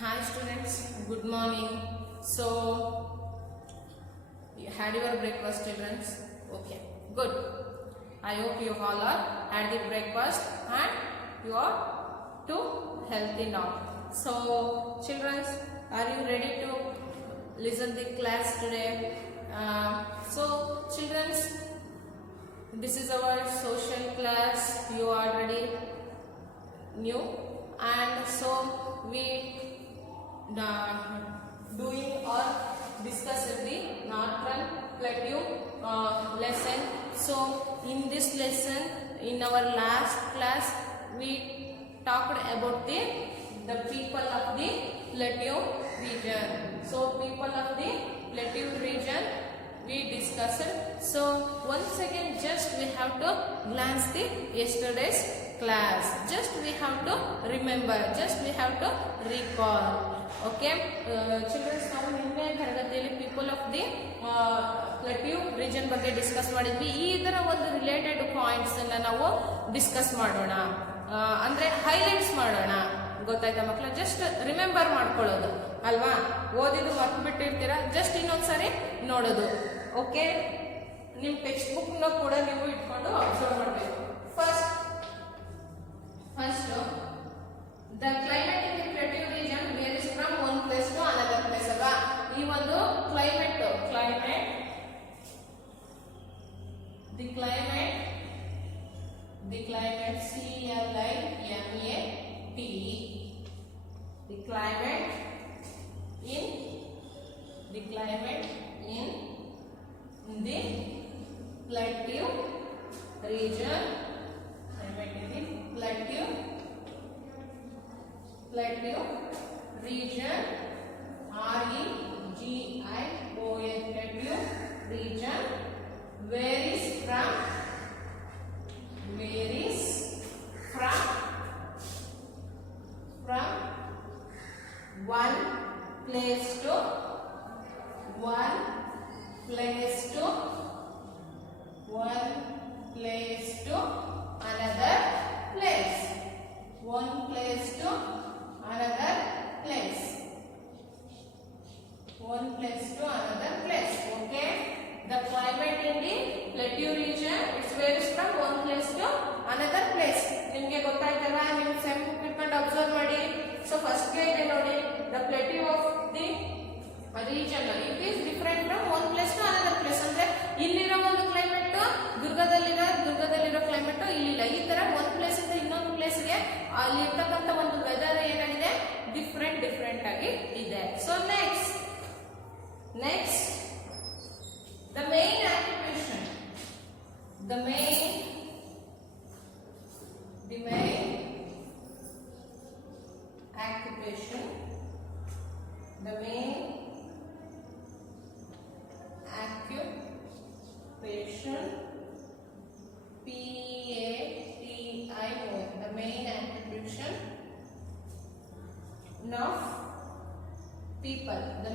Hi students, good morning. So, you had your breakfast, children? Okay, good. I hope you all are had the breakfast and you are too healthy now. So, children, are you ready to listen the class today? Children, this is our social class. You already knew, and so we doing or discussing the northern plateau lesson. So in this lesson, in our last class, we talked about the people of the plateau region. So people of the plateau region we discussed. So once again, just we have to glance the yesterday's class. Just we have to remember. Just we have to recall. Okay, children, ನಾವು ನಿನ್ನೆ ತರಗತಿಯಲ್ಲಿ people of the plateau region ಬಗ್ಗೆ discuss ಮಾಡಿದ್ವಿ. ಇದರ ಒಂದು related points ಅನ್ನ ನಾವು discuss ಮಾಡೋಣ, ಅಂದ್ರೆ ಹೈಲೈಟ್ಸ್ ಮಾಡೋಣ. ಗೊತ್ತಾಯ್ತಾ ಮಕ್ಕಳ? ಜಸ್ಟ್ ರಿಮೆಂಬರ್ ಮಾಡ್ಕೊಳ್ಳೋದು ಅಲ್ವಾ? ಓದಿದ್ದು ಮರ್ತು ಬಿಟ್ಟಿರ್ತೀರಾ, ಜಸ್ಟ್ ಇನ್ನೊಂದ್ಸರಿ ನೋಡೋದು. ಓಕೆ, ನಿಮ್ ಟೆಕ್ಸ್ಟ್ ಬುಕ್ ನ ಕೂಡ ನೀವು ಇಟ್ಕೊಂಡು ಅಬ್ಸರ್ವ್ ಮಾಡಬೇಕು. First the climate in the plateau region varies from one place to another place. ಅಲ್ವಾ? ಈ ಒಂದು climate the climate CLIMAT, the climate in the plateau region, plateau region, REGION, plateau region varies from one place to another place. One place to another place. Okay, the climate in the plateau region it varies from one place to another place. ನಿಮಗೆ ಗೊತ್ತಾಯ್ತಲ್ವಾ? ನೀವು sem ಇಟ್ಕೊಂಡು observe ಮಾಡಿ. So first ಗೆ ಇದೆ ನೋಡಿ, the plateau of the region it is different from one place to another place. ಅಂದ್ರೆ ಇಲ್ಲಿರೋ ಒಂದು ಕ್ಲೈಮೇಟ್ ದುರ್ಗದಲ್ಲಿರೋ ಕ್ಲೈಮೇಟ್ ಇಲ್ಲಿಲ್ಲ. ಈ ತರ ಒಂದು ಪ್ಲೇಸ್ ಇಂದ ಇನ್ನೊಂದು ಪ್ಲೇಸ್ ಗೆ ಅಲ್ಲಿ ಇರ್ತಕ್ಕಂಥ ಒಂದು ವೆದರ್ ಏನಾಗಿದೆ, ಡಿಫ್ರೆಂಟ್ ಆಗಿ ಇದೆ. So next the main occupation the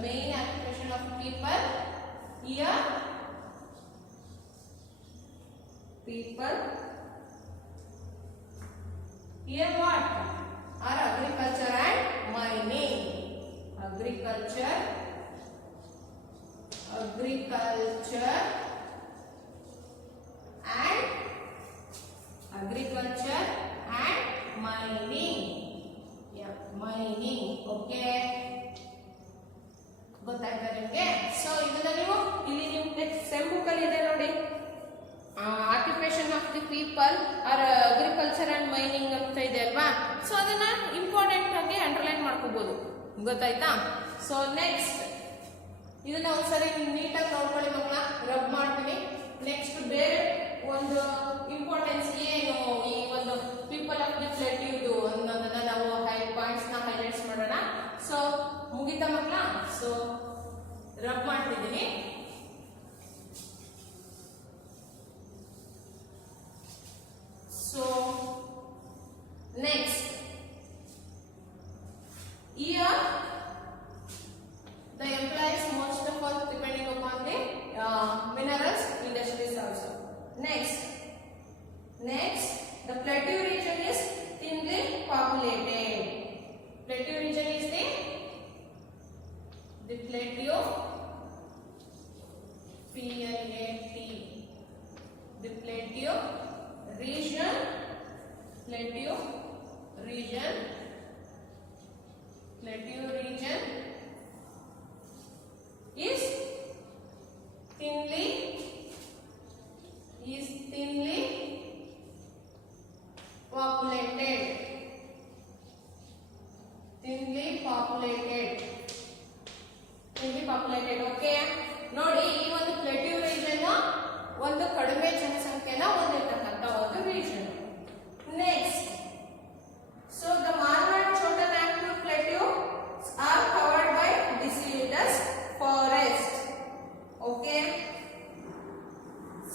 main occupation of people here. People here what are agriculture and mining. Agriculture and mining. Yeah, mining. Okay, ಗೊತ್ತಾಯ್ತಾ ನಿಮಗೆ? ಸೊ ಇದನ್ನ ನೀವು ಇಲ್ಲಿ ನಿಮ್ಗೆ ಸೆಮ್ ಬುಕ್ ಅಲ್ಲಿ ಇದೆ ನೋಡಿ, occupation of the people are agriculture and mining ಅಂತ ಇದೆ ಅಲ್ವಾ? ಸೊ ಅದನ್ನ ಇಂಪಾರ್ಟೆಂಟ್ ಆಗಿ ಅಂಡರ್ಲೈನ್ ಮಾಡ್ಕೋಬಹುದು. ಗೊತ್ತಾಯ್ತಾ? ಸೊ ನೆಕ್ಸ್ಟ್ ಇದನ್ನ ಒಂದ್ಸರಿ ನೀಟಾಗಿ ನೋಡ್ಕೊಳ್ಳಿ ಮಕ್ಕಳ, ರಬ್ ಮಾಡ್ತೀನಿ. ನೆಕ್ಸ್ಟ್ ಬೇರೆ ಒಂದು ಇಂಪಾರ್ಟೆನ್ಸ್ ಏನು ಈ ಒಂದು ಪೀಪಲ್ ಆಫ್ ದಿ ಪ್ಲೇಟ್ಯೂ ಅನ್ನೋದನ್ನ ನಾವು ಪಾಯಿಂಟ್ಸ್ ನ ಹೈಲೈಟ್ಸ್ ಮಾಡೋಣ. ಸೊ ಮುಗಿತಾ ಮಕ್ಕಳ? ಸೊ ರಬ್ ಮಾಡ್ತಿದ್ದೀನಿ. So next, here the employees most of all depending upon the minerals industries also. Next, the plateau region is thinly populated. Plateau region is the thinly populated. Okay ನೋಡಿ, ಈ ಒಂದು ಪ್ಲೇಟ್ಯೂ region ಒಂದು ಕಡಿಮೆ ಜನಸಂಖ್ಯೆನ ಹೊಂದಿರತಕ್ಕಂತ ಒಂದು region. Next, so the Malwa Chota Nagpur plateaus are covered by deciduous forest. Okay,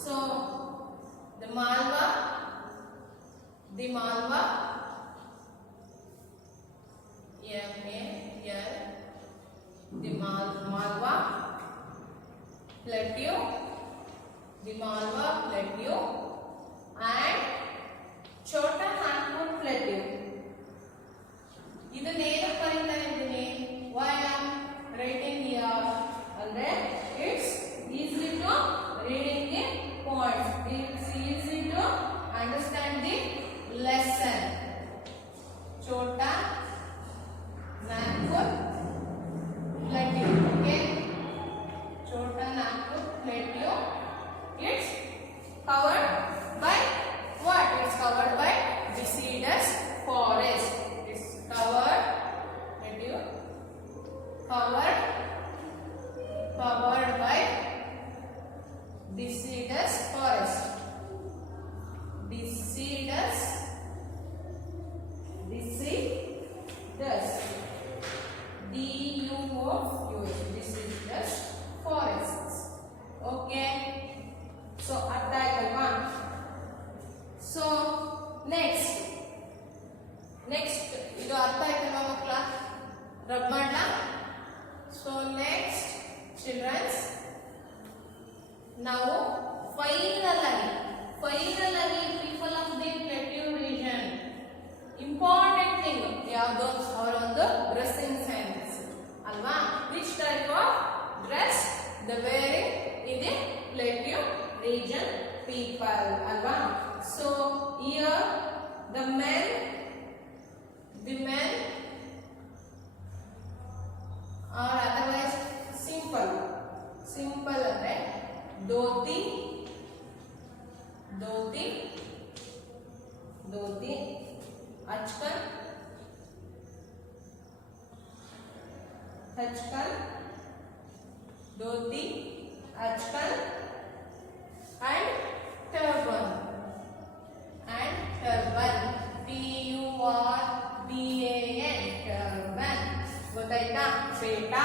so the Malwa Malwa plateau and Chota Nagpur plateau. ಇದನ್ನೇನು ಕರೀತಾ ಇದ್ದೀನಿ? Why I am writing here ಅಂದ್ರೆ it's easy to reading the points. It's easy to understand the lesson. Chota Nagpur plateau. Okay, Chota Nagpur plateau. It's covered by what? It's covered by deciduous forest. It's covered by deciduous forest. Deciduous deciduous forests. Okay, so ಅರ್ಥ ಆಯ್ತಲ್ವಾ? So next ಇದು ಅರ್ಥ ಆಯ್ತಲ್ವಾ ಮಕ್ಕಳ? Rub ಮಾಡ್ಲಾ? So next childrens, ನಾವು final ಆಗಿ people of the plateau region important thing ಯಾವುದು? ಅವರ ಒಂದು ಡ್ರೆಸ್ಸಿಂಗ್ ಸೆನ್ಸ್ ಅಲ್ವಾ? Which type of dress the wearing in the plateau region people alva. So here the men are otherwise simple ಅಂದ್ರೆ dhoti achkan dhoti achkan and turban turban ಗೊತ್ತಾಯ್ತಾ? ಪೇಟಾ.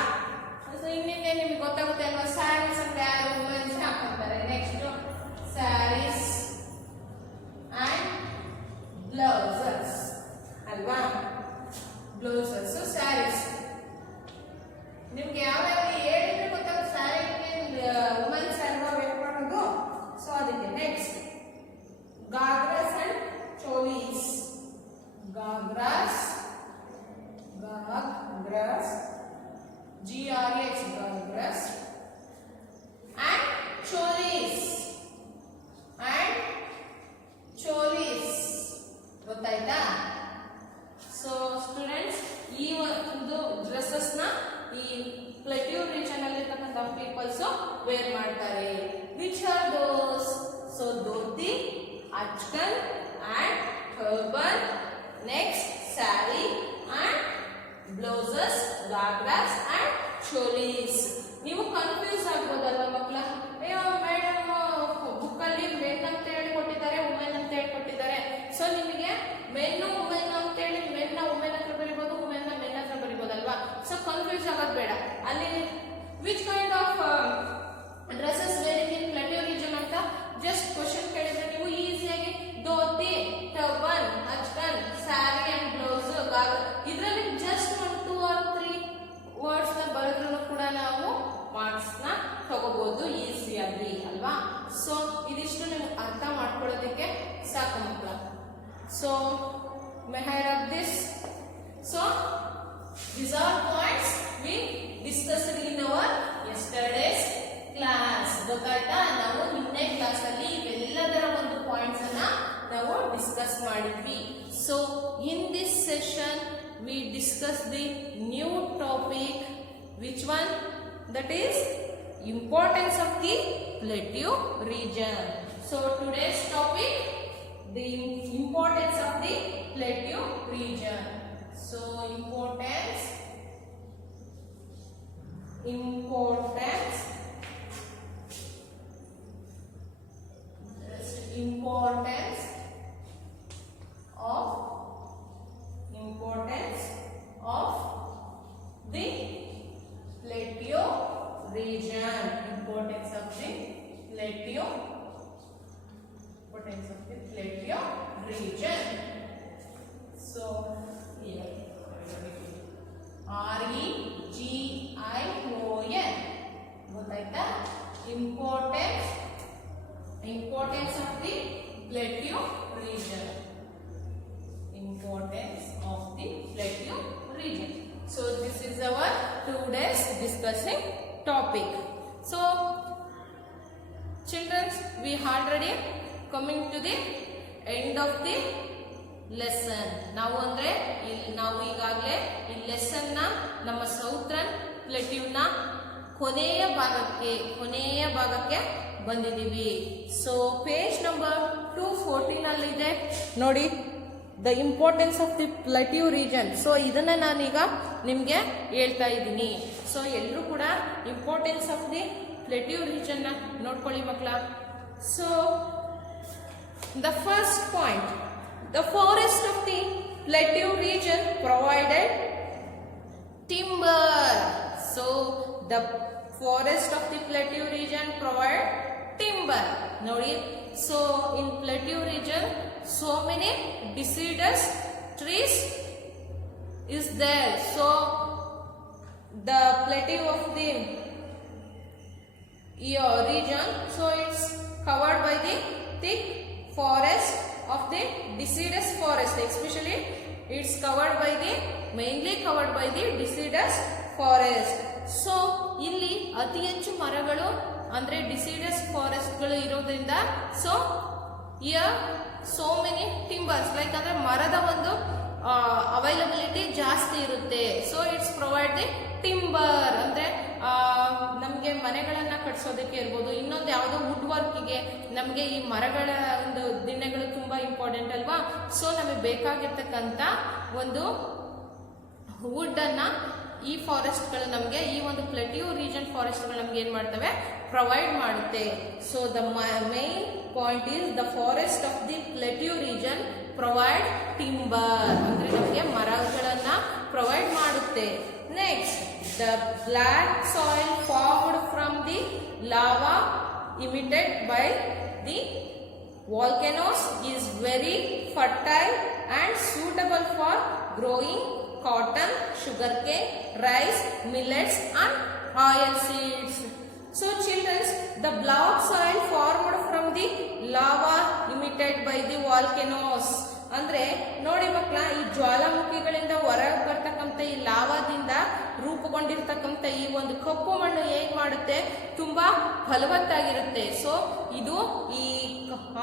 So ಇನ್ನೇನೆ ನಿಮಗೆ ಗೊತ್ತಾಗುತ್ತೆ ಅಲ್ವಾ? ಸ್ಯಾರೀಸ್ ಅಂತ ಯಾರು ವುಮೆನ್ಸ್ ಹಾಕೊಂತಾರೆ. ನೆಕ್ಸ್ಟ್ ಸ್ಯಾರೀಸ್ ಅಂಡ್ ಬ್ಲೌಸಸ್ ಅಲ್ವಾ? Blouses saris ನಿಮ್ಗೆ ಯಾವ್ಯಾವ ಹೇಳಿದ್ರೆ ಗೊತ್ತಾಗುತ್ತೆ. ಸ್ಯಾರಿ ವುಮೆನ್ಸ್ ಅಲ್ವಾ ವೇರ್ ಮಾಡೋದು? ಸೊ ಅದಕ್ಕೆ next ghagras and cholis. Ghagras GRH ghagras and cholis ಗೊತ್ತಾಯ್ತಾ? ಸೊ ಸ್ಟೂಡೆಂಟ್ಸ್, ಈ ಒಂದು ಡ್ರೆಸ್ಸಸ್ ನ ಈ ಪ್ಲೇಟ್ಯೂ ರೀಜನ್ ಅಲ್ಲಿ ಇರ್ತಕ್ಕಂಥ ಪೀಪಲ್ಸ್ ವೇರ್ ಮಾಡ್ತಾರೆ. Which are those? So dhoti, achkan and turban. Next saree and blouses, gagras and cholis. ನೀವು ಕನ್ಫ್ಯೂಸ್ ಆಗ್ಬೋದಲ್ವಾ ಮಕ್ಕಳ? ಅಯ್ಯೋ ಮೇಡಮ್ ಬುಕ್ ಅಲ್ಲಿ ಮೆನ್ ಅಂತ ಹೇಳಿ ಕೊಟ್ಟಿದ್ದಾರೆ, ವುಮೆನ್ ಅಂತ ಹೇಳಿ ಕೊಟ್ಟಿದ್ದಾರೆ. ಸೊ ನಿಮಗೆ ಮೆನ್ ವುಮೆನ್ ಅಂತ ಹೇಳಿ ಮೆನ್ ವುಮೆನ್ ಹತ್ರ ಬರೀಬಹುದು, ವುಮೆನ್ ಮೆನ್ ಹತ್ರ ಬರೀಬಹುದಲ್ವಾ? ಸೊ ಕನ್ಫ್ಯೂಸ್ ಆಗೋದು ಬೇಡ. ಅಲ್ಲಿ which kind of dresses wearing in plateau region ಅಂತ ಜಸ್ಟ್ ಕ್ವಶನ್ ಕೇಳಿದ್ರೆ ನೀವು ಈಸಿಯಾಗಿ dhoti, turban, achkan, sari and blouse, ಇದರಲ್ಲಿ ಜಸ್ಟ್ 1, 2 or 3 ವರ್ಡ್ಸ್ ನ ಬರೆದ್ರೂ ಕೂಡ ನಾವು ಮಾರ್ಕ್ಸ್ ನ ತಗೋಬಹುದು ಈಸಿಯಾಗಿ ಅಲ್ವಾ? ಸೊ ಇದಿಷ್ಟು ನಿಮ್ಗೆ ಅರ್ಥ ಮಾಡ್ಕೊಳ್ಳೋದಕ್ಕೆ ಸಾಕು ಮಕ್ಕಳ. So may I have this? So these are points we discussed in our yesterday's class. ಗೊತ್ತಾಯ್ತಾ? ನಾವು ನಿನ್ನೆ ಕ್ಲಾಸ್ ಅಲ್ಲಿ ಇವೆಲ್ಲದರ ಒಂದು ಪಾಯಿಂಟ್ಸ್ ಅನ್ನ ನಾವು ಡಿಸ್ಕಸ್ ಮಾಡಿದ್ವಿ. So in this session we discuss the new topic. Which one? That is importance of the plateau region. So today's topic, the importance of the plateau region. So importance region. So this is our 2 days discussing topic. So children, we already coming to the end of the lesson. ನಾವು ಅಂದ್ರೆ ನಾವು ಈಗಾಗಲೇ ಈ lesson ನ ನಮ್ಮ ಸೌತ್ರನ್ ಪ್ಲೇಟ್ಯೂ ನ ಕೊನೆಯ ಭಾಗಕ್ಕೆ ಬಂದಿದ್ದೀವಿ. ಸೊ ಪೇಜ್ ನಂಬರ್ 214 ಅಲ್ಲಿ ಇದೆ ನೋಡಿ, the importance of the plateau region. So ಇದನ್ನ ನಾನೀಗ ನಿಮ್ಗೆ ಹೇಳ್ತಾ ಇದ್ದೀನಿ. ಸೊ ಎಲ್ಲರೂ ಕೂಡ importance of the plateau region ನ ನೋಡ್ಕೊಳ್ಳಿ ಮಕ್ಕಳ. So the first point, the forest of the plateau region provided timber. So the forest of the plateau region provide timber. Nodi, so in plateau region so many deciduous trees is there. So the plateau of the region, so it's covered by the thick forest of the deciduous forest, especially it's covered by the mainly covered by the deciduous forest. So ಇಲ್ಲಿ ಅತಿ ಹೆಚ್ಚು ಮರಗಳು ಅಂದ್ರೆ deciduous forest ಗಳು ಇರೋದ್ರಿಂದ so here so many timbers, like ಅಂದ್ರೆ ಮರದ ಒಂದು ಅವೈಲಬಿಲಿಟಿ ಜಾಸ್ತಿ ಇರುತ್ತೆ. So it's provide the timber ಅಂದ್ರೆ ನಮಗೆ ಮನೆಗಳನ್ನ ಕಟ್ಸೋದಕ್ಕೆ ಇರ್ಬೋದು, ಇನ್ನೊಂದು ಯಾವುದೋ ವುಡ್ ವರ್ಕಿಗೆ ನಮಗೆ ಈ ಮರಗಳ ಒಂದು ದಿಣ್ಣೆಗಳು ತುಂಬಾ ಇಂಪಾರ್ಟೆಂಟ್ ಅಲ್ವಾ. ಸೊ ನಮಗೆ ಬೇಕಾಗಿರ್ತಕ್ಕಂಥ ಒಂದು ವುಡ್ ಅನ್ನ ಈ ಫಾರೆಸ್ಟ್ಗಳು ನಮಗೆ, ಈ ಒಂದು ಪ್ಲೇಟ್ಯೂ ರೀಜನ್ ಫಾರೆಸ್ಟ್ಗಳು ನಮ್ಗೆ ಏನ್ ಮಾಡ್ತವೆ, ಪ್ರೊವೈಡ್ ಮಾಡುತ್ತೆ. So the main point is the forest of the plateau region provide timber ಅಂದ್ರೆ ನಮಗೆ ಮರಗಳನ್ನ ಪ್ರೊವೈಡ್ ಮಾಡುತ್ತೆ. Next, the black soil formed from the lava emitted by the volcanoes is very fertile and suitable for growing cotton, sugarcane, rice, millets and oil seeds. So children, the black soil formed from the lava emitted by the volcanoes ಅಂದ್ರೆ ನೋಡಿ ಮಕ್ಕಳ, ಈ ಜ್ವಾಲಾಮುಖಿಗಳಿಂದ ಹೊರಗೆ ಬರ್ತಕ್ಕಂಥ ಈ ಲಾವಾದಿಂದ ರೂಪುಗೊಂಡಿರ್ತಕ್ಕಂಥ ಈ ಒಂದು ಕಪ್ಪು ಮಣ್ಣು ಹೇಗ್ ಮಾಡುತ್ತೆ, ತುಂಬಾ ಫಲವತ್ತಾಗಿರುತ್ತೆ. ಸೊ ಇದು ಈ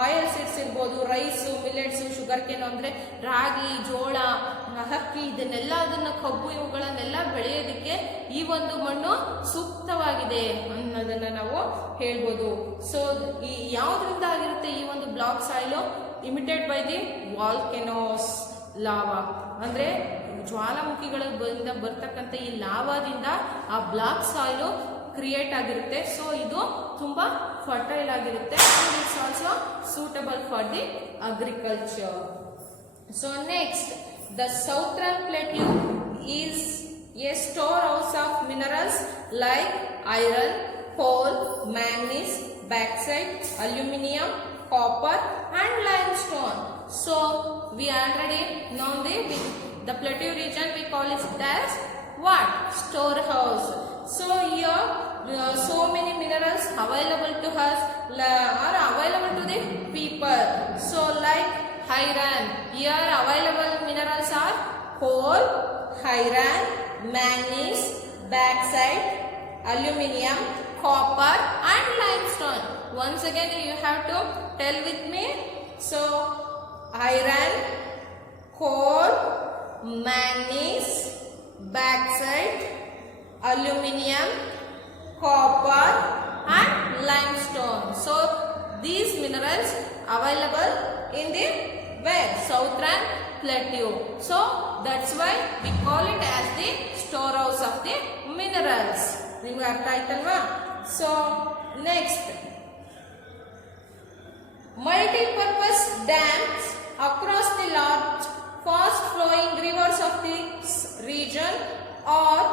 ಆಯಿಲ್ ಸೀಡ್ಸ್ ಇರ್ಬೋದು, ರೈಸು, ಮಿಲೆಟ್ಸು, ಶುಗರ್ ಕೇನ್ ಅಂದ್ರೆ ರಾಗಿ, ಜೋಳ, ಅಕ್ಕಿ, ಇದನ್ನೆಲ್ಲ ಅದನ್ನ ಕಬ್ಬು ಇವುಗಳನ್ನೆಲ್ಲ ಬೆಳೆಯೋದಕ್ಕೆ ಈ ಒಂದು ಮಣ್ಣು ಸೂಕ್ತವಾಗಿದೆ ಅನ್ನೋದನ್ನ ನಾವು ಹೇಳ್ಬೋದು. ಸೊ ಈ ಯಾವ್ದ್ರಿಂದ ಆಗಿರುತ್ತೆ ಈ ಒಂದು black soil, emitted by the volcanoes lava ಅಂದ್ರೆ ಜ್ವಾಲಾಮುಖಿಗಳಿಂದ ಬರ್ತಕ್ಕಂಥ ಈ ಲಾವಾದಿಂದ ಆ ಬ್ಲಾಕ್ ಸಾಯಿಲು ಕ್ರಿಯೇಟ್ ಆಗಿರುತ್ತೆ. ಸೊ ಇದು ತುಂಬಾ ಫರ್ಟೈಲ್ ಆಗಿರುತ್ತೆ. It's also suitable for the agriculture. So next, the southern plateau is a storehouse of minerals like iron, coal, manganese, bauxite, aluminium, copper and limestone. So we already know the plateau region, we call it as what? Storehouse. So here so many minerals available to us are available to the people. So like iron, here available minerals are coal, iron, manganese, bauxite, aluminium, copper and limestone. Once again you have to tell with me. So iron, coal, manganese, bauxite, aluminium, copper and limestone. So these minerals available in the where? Southern Plateau. So that's why we call it as the storehouse of the minerals. ನಿಮ್ಗೆ ಅರ್ಥ ಆಯ್ತಲ್ವಾ? So next, multi-purpose dams across the large fast flowing rivers of this region are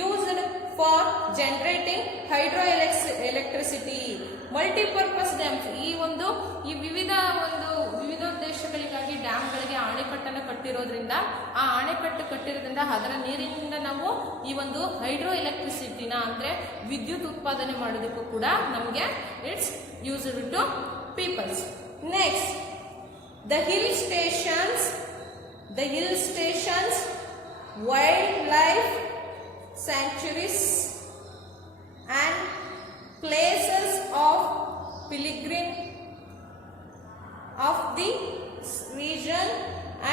used for generating hydroelectricity. Multipurpose dams ಈ ವಿವಿಧ ದೇಶಗಳಿಗಾಗಿ ಡ್ಯಾಮ್ಗಳಿಗೆ ಅಣೆಕಟ್ಟನ್ನು ಕಟ್ಟಿರೋದ್ರಿಂದ, ಆ ಅಣೆಕಟ್ಟು ಕಟ್ಟಿರೋದ್ರಿಂದ ಅದರ ನೀರಿನಿಂದ ನಾವು ಈ ಒಂದು ಹೈಡ್ರೋ ಎಲೆಕ್ಟ್ರಿಸಿಟಿನ ಅಂದ್ರೆ ವಿದ್ಯುತ್ ಉತ್ಪಾದನೆ ಮಾಡೋದಕ್ಕೂ ಕೂಡ ನಮಗೆ it's used to peoples. Next, the hill stations wildlife sanctuaries and places of pilgrim of the region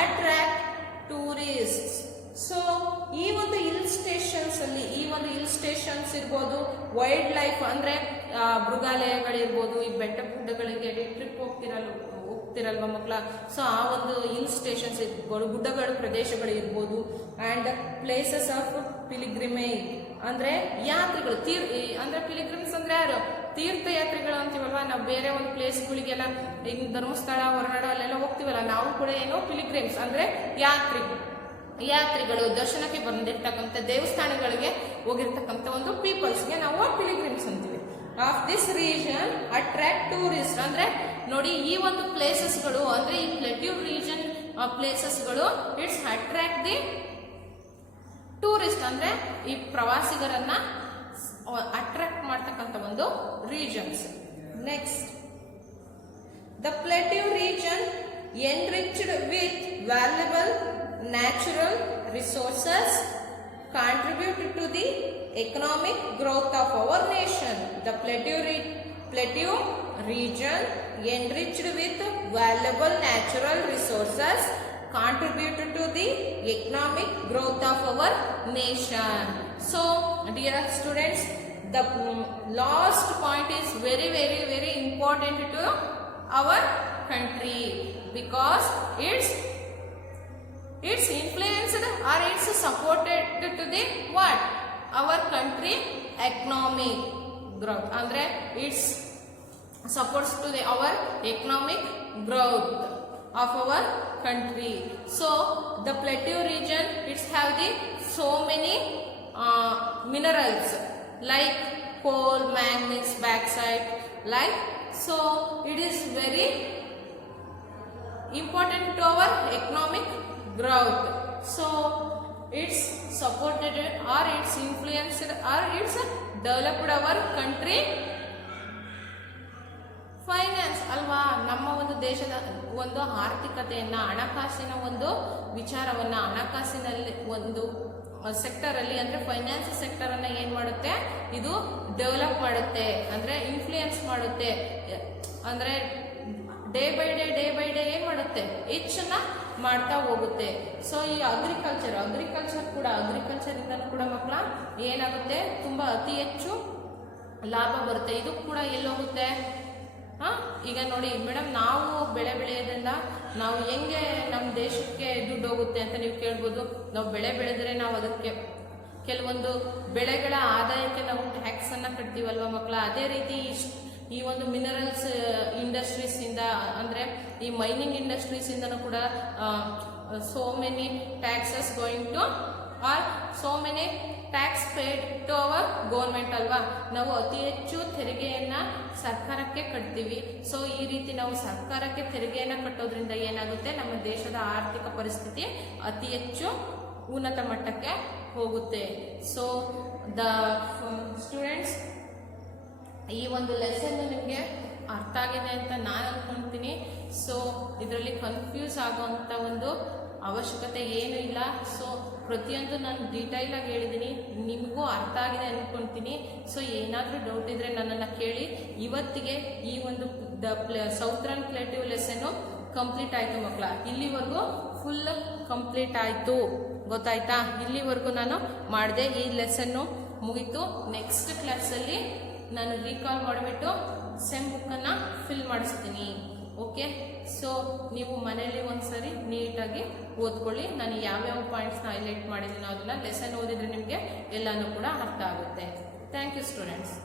attract tourists. So ಈ ಒಂದು ಹಿಲ್ ಸ್ಟೇಷನ್ಸ್ ಅಲ್ಲಿ, ಈ ಒಂದು ಹಿಲ್ ಸ್ಟೇಷನ್ಸ್ ಇರ್ಬೋದು, ವೈಲ್ಡ್ ಲೈಫ್ ಅಂದ್ರೆ ಮೃಗಾಲಯಗಳಿರ್ಬೋದು, ಈ ಬೆಟ್ಟ ಗುಡ್ಡಗಳಿಗೆ ಟ್ರಿಪ್ ಹೋಗ್ತಿರಲ್ವ ಮಕ್ಕಳ. ಸೊ ಆ ಒಂದು ಹಿಲ್ ಸ್ಟೇಷನ್ಸ್ ಗುಡ್ಡಗಳ ಪ್ರದೇಶಗಳು ಇರ್ಬೋದು. ಅಂಡ್ ಪ್ಲೇಸಸ್ ಆಫ್ ಪಿಲಿಗ್ರಿಮೇಜ್ ಅಂದ್ರೆ ಯಾತ್ರಿಗಳು, ಅಂದ್ರೆ ಪಿಲಿಗ್ರಿಮ್ಸ್ ಅಂದ್ರೆ ಯಾರು, ತೀರ್ಥಯಾತ್ರಿಗಳು ಅಂತೀವಲ್ವಾ ನಾವು. ಬೇರೆ ಒಂದು ಪ್ಲೇಸ್ಗಳಿಗೆಲ್ಲ ಈಗ ಧರ್ಮಸ್ಥಳ, ಹೊರನಾಡು ಅಲ್ಲೆಲ್ಲ ಹೋಗ್ತೀವಲ್ಲ, ನಾವು ಕೂಡ ಏನೋ ಪಿಲಿಗ್ರಿಮ್ಸ್ ಅಂದ್ರೆ ಯಾತ್ರಿಗಳು, ದರ್ಶನಕ್ಕೆ ಬಂದಿರ್ತಕ್ಕಂಥ ದೇವಸ್ಥಾನಗಳಿಗೆ ಹೋಗಿರ್ತಕ್ಕಂಥ ಒಂದು ಪೀಪಲ್ಸ್ಗೆ ನಾವು ಪಿಲಿಗ್ರಿಮ್ಸ್ ಅಂತೀವಿ. Of this region attract tourist ಅಂದ್ರೆ ನೋಡಿ, ಈ ಒಂದು ಪ್ಲೇಸಸ್ಗಳು ಅಂದ್ರೆ ಈ ಪ್ಲೆಟ್ಯೂ ರೀಜನ್ ಪ್ಲೇಸಸ್ಗಳು ಇಟ್ಸ್ ಅಟ್ರಾಕ್ಟ್ ದಿ ಟೂರಿಸ್ಟ್ ಅಂದ್ರೆ ಈ ಪ್ರವಾಸಿಗರನ್ನ ಅಟ್ರಾಕ್ಟ್ ಮಾಡ್ತಕ್ಕಂಥ ಒಂದು regions. Next, the plateau region enriched with valuable natural resources contribute to the economic growth of our nation. The plateau region enriched with valuable natural resources contribute to the economic growth of our nation. So dear students, the last point is very very very important to our country because it's influenced or it's supported to the what, our country economic growth, andre it's supports to the our economic growth of our country. So the plateau region it's have the so many minerals like coal, manganese, bauxite, like so it is very important to our economic growth. So it's supported or it's influenced or it's developed our country finance ಅಲ್ವಾ. ನಮ್ಮ ಒಂದು ದೇಶದ ಒಂದು ಆರ್ಥಿಕತೆಯನ್ನ, ಹಣಕಾಸಿನ ಒಂದು ವಿಚಾರವನ್ನ, ಹಣಕಾಸಿನಲ್ಲಿ ಒಂದು ಸೆಕ್ಟರ್ ಅಲ್ಲಿ ಅಂದ್ರೆ ಫೈನಾನ್ಸ್ ಸೆಕ್ಟರ್ ಅನ್ನ ಏನ್ ಮಾಡುತ್ತೆ, ಇದು ಡೆವಲಪ್ ಮಾಡುತ್ತೆ ಅಂದ್ರೆ ಇನ್ಫ್ಲೂಯೆನ್ಸ್ ಮಾಡುತ್ತೆ. ಅಂದ್ರೆ ಡೇ ಬೈ ಡೇ ಏನ್ ಮಾಡುತ್ತೆ, ಹೆಚ್ಚನ್ನ ಮಾಡ್ತಾ ಹೋಗುತ್ತೆ. ಸೊ ಈ ಅಗ್ರಿಕಲ್ಚರ್ ಕೂಡ, ಅಗ್ರಿಕಲ್ಚರ್ ಇಂದ ಕೂಡ ಮಕ್ಕಳ ಏನಾಗುತ್ತೆ, ತುಂಬಾ ಅತಿ ಹೆಚ್ಚು ಲಾಭ ಬರುತ್ತೆ. ಇದು ಕೂಡ ಎಲ್ಲೋಗುತ್ತೆ, ಈಗ ನೋಡಿ ಮೇಡಮ್, ನಾವು ಬೆಳೆ ಬೆಳೆಯೋದ್ರಿಂದ ನಾವು ಹೆಂಗೆ ನಮ್ಮ ದೇಶಕ್ಕೆ ದುಡ್ಡು ಹೋಗುತ್ತೆ ಅಂತ ನೀವು ಕೇಳ್ಬೋದು. ನಾವು ಬೆಳೆ ಬೆಳೆದ್ರೆ ನಾವು ಅದಕ್ಕೆ ಕೆಲವೊಂದು ಬೆಳೆಗಳ ಆದಾಯಕ್ಕೆ ನಾವು ಟ್ಯಾಕ್ಸ್ ಅನ್ನ ಕಟ್ತೀವಲ್ವಾ ಮಕ್ಕಳ. ಅದೇ ರೀತಿ ಈ ಒಂದು ಮಿನರಲ್ಸ್ ಇಂಡಸ್ಟ್ರೀಸ್ ಇಂದ ಅಂದ್ರೆ ಈ ಮೈನಿಂಗ್ ಇಂಡಸ್ಟ್ರೀಸ್ ಇಂದನೂ ಕೂಡ so many taxes going to are so many tax paid to our government ಅಲ್ವಾ. ನಾವು ಅತಿ ಹೆಚ್ಚು ತೆರಿಗೆಯನ್ನ ಸರ್ಕಾರಕ್ಕೆ ಕಟ್ತೀವಿ. ಸೊ ಈ ರೀತಿ ನಾವು ಸರ್ಕಾರಕ್ಕೆ ತೆರಿಗೆಯನ್ನ ಕಟ್ಟೋದ್ರಿಂದ ಏನಾಗುತ್ತೆ, ನಮ್ಮ ದೇಶದ ಆರ್ಥಿಕ ಪರಿಸ್ಥಿತಿ ಅತಿ ಹೆಚ್ಚು ಉನ್ನತ ಮಟ್ಟಕ್ಕೆ ಹೋಗುತ್ತೆ. ಸೊ ದ ಸ್ಟೂಡೆಂಟ್ಸ್, ಈ ಒಂದು ಲೆಸನ್ ನಿಮಗೆ ಅರ್ಥ ಆಗಿದೆ ಅಂತ ನಾನು ಅನ್ಕೊಂತೀನಿ. ಸೊ ಇದರಲ್ಲಿ ಕನ್ಫ್ಯೂಸ್ ಆಗುವಂಥ ಒಂದು ಅವಶ್ಯಕತೆ ಏನೂ ಇಲ್ಲ. ಸೊ ಪ್ರತಿಯೊಂದು ನಾನು ಡೀಟೈಲ್ ಆಗಿ ಹೇಳಿದ್ದೀನಿ, ನಿಮಗೂ ಅರ್ಥ ಆಗಿದೆ ಅನ್ಕೊಂತೀನಿ. ಸೊ ಏನಾದರೂ ಡೌಟ್ ಇದ್ರೆ ನನ್ನನ್ನು ಕೇಳಿ. ಇವತ್ತಿಗೆ ಈ ಒಂದು ಸೌತ್ರನ್ ಪ್ಲೇಟಿವ್ ಲೆಸನ್ನು ಕಂಪ್ಲೀಟ್ ಆಯಿತು ಮಕ್ಕಳ. ಇಲ್ಲಿವರೆಗೂ ಫುಲ್ ಕಂಪ್ಲೀಟ್ ಆಯಿತು, ಗೊತ್ತಾಯ್ತಾ? ಇಲ್ಲಿವರೆಗೂ ನಾನು ಮಾಡಿದೆ, ಈ ಲೆಸನ್ನು ಮುಗೀತು. ನೆಕ್ಸ್ಟ್ ಕ್ಲಾಸಲ್ಲಿ ನಾನು ರೀಕಾಲ್ ಮಾಡಿಬಿಟ್ಟು ಸೆಮ್ ಬುಕ್ಕನ್ನು ಫಿಲ್ ಮಾಡಿಸ್ತೀನಿ. ಓಕೆ, ಸೊ ನೀವು ಮನೆಯಲ್ಲಿ ಒಂದ್ಸರಿ ನೀಟಾಗಿ ಓದ್ಕೊಳ್ಳಿ. ನಾನು ಯಾವ್ಯಾವ ಪಾಯಿಂಟ್ಸ್ನ ಹೈಲೈಟ್ ಮಾಡಿದ್ದೀನೋ ಅದನ್ನ ಲೆಸನ್ ಓದಿದ್ರೆ ನಿಮಗೆ ಎಲ್ಲನೂ ಕೂಡ ಅರ್ಥ ಆಗುತ್ತೆ. Thank you students.